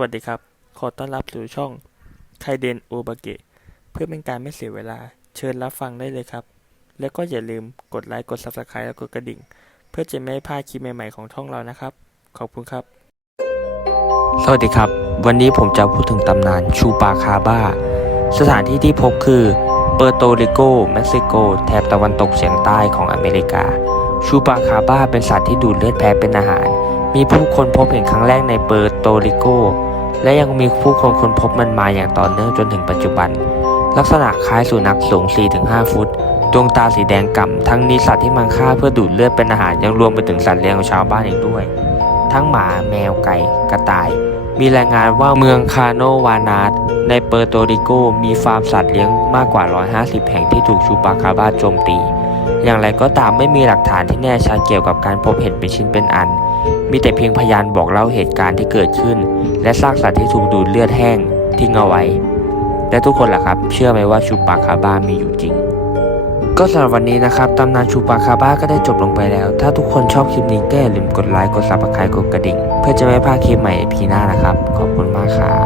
วัสดีครับ ขอต้อนรับสู่ช่องไคเดนโอบาเกะ เพื่อเป็นการไม่เสียเวลา เชิญรับฟังได้เลยครับ แล้วก็อย่าลืมกดไลค์ กด Subscribe และกดกระดิ่ง เพื่อจะไม่พลาดคลิปใหม่ ๆ ของช่องเรานะครับ ขอบคุณครับ สวัสดีครับ วันนี้ผมจะพูดถึงตำนานชูปาคาบ้า สถานที่ที่พบคือเปอร์โตริโกเม็กซิโก แถบตะวันตกเฉียงใต้ของอเมริกา ชูปาคาบ้าเป็นสัตว์ที่ดูดเลือดแพะเป็นอาหาร มีผู้คนพบเห็นครั้งแรกในเปอร์โตริโก และยังมีผู้คนค้นพบมันมาอย่างต่อเนื่องจนถึงปัจจุบัน ลักษณะคล้ายสุนัขสูง 4-5 ฟุต ดวงตาสีแดงก่ำ ทั้งนี้สัตว์ที่มันฆ่าเพื่อดูดเลือดเป็นอาหารยังรวมไปถึงสัตว์เลี้ยงของชาวบ้านอีกด้วย ทั้งหมาแมวไก่กระต่าย มีรายงานว่าเมืองคาโนวานาสในเปอร์โตริโกมีฟาร์มสัตว์เลี้ยงมากกว่า 150 แห่งที่ถูกชูปาคาบ้าโจมตี อย่างไรก็ตามไม่มีหลักฐานที่แน่ชัดเกี่ยวกับการพบเห็นเป็นชิ้นเป็นอัน มีแต่เพียงพยานบอกเล่าเหตุการณ์ที่เกิดขึ้น และซากสัตว์ที่ถูกดูดเลือดแห้งทิ้งเอาไว้ และทุกคนล่ะครับ เชื่อไหมว่าชูปาคาบ้ามีอยู่จริง ก็สำหรับวันนี้นะครับตำนานชูปาคาบ้าก็ได้จบลงไปแล้ว ถ้าทุกคนชอบคลิปนี้ก็อย่าลืมกดไลค์กดซับสไครต์กดกระดิ่ง เพื่อจะไม่พลาดคลิปใหม่ในพีหน้านะครับ ขอบคุณมากครับ